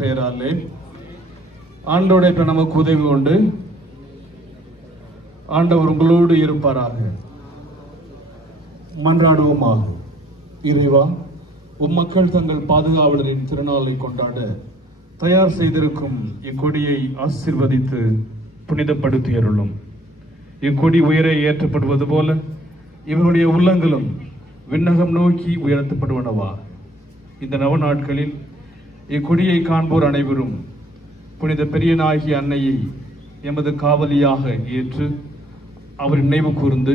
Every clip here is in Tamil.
பெயராலே ஆண்டோடைய நமக்கு உதவி கொண்டு ஆண்டவர் உங்களோடு இருப்பாராக. மன்றாடுவோமாக. இறைவா, உம்மக்கள் தங்கள் பாதுகாவலரின் திருநாளை கொண்டாட தயார் செய்திருக்கும் இக்கொடியை ஆசீர்வதித்து புனிதப்படுத்தியருளும். இக்கொடி உயர ஏற்றப்படுவது போல இவருடைய உள்ளங்களும் விண்ணகம் நோக்கி உயர்த்தப்படுவனவா. இந்த நவ நாட்களில் இக்கொடியை காண்போர் அனைவரும் புனித பெரியனாகிய அன்னையை எமது காவலியாக ஏற்று அவர் நினைவு கூர்ந்து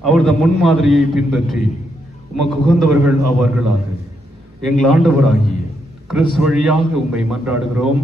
அவரது முன்மாதிரியை பின்பற்றி உமக்கு உகந்தவர்கள் ஆவார்களாக. எங்கள் ஆண்டவராகிய கிறிஸ்து வழியாக உம்மை மன்றாடுகிறோம்.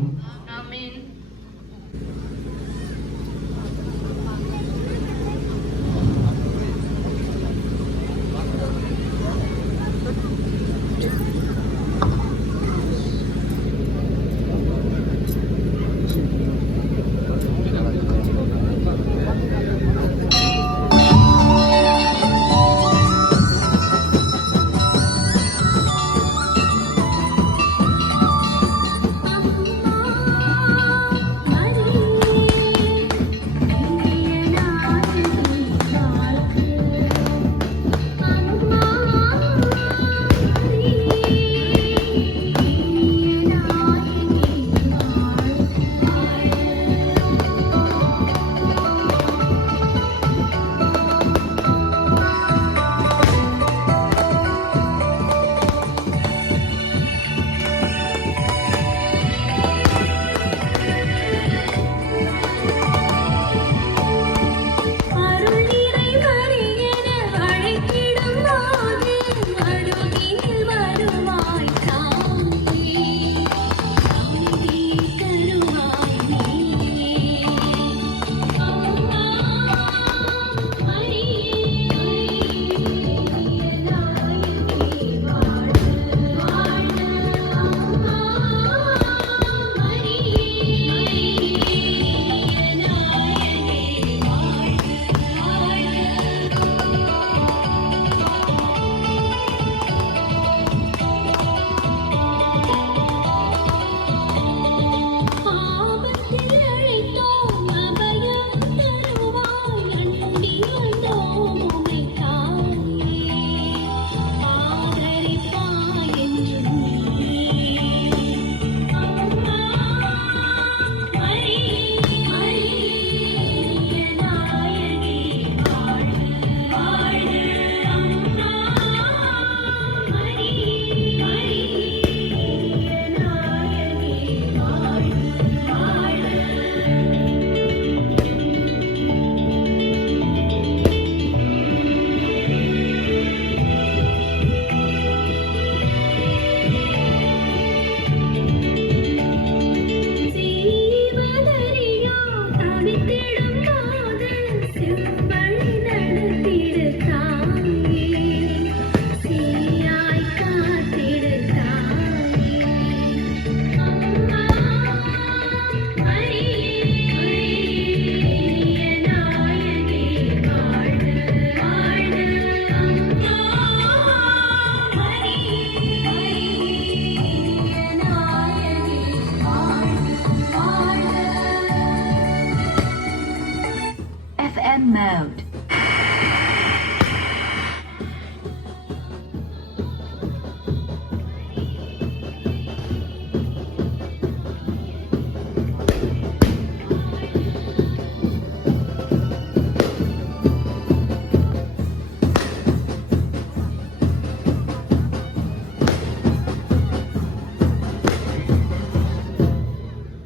FM mode.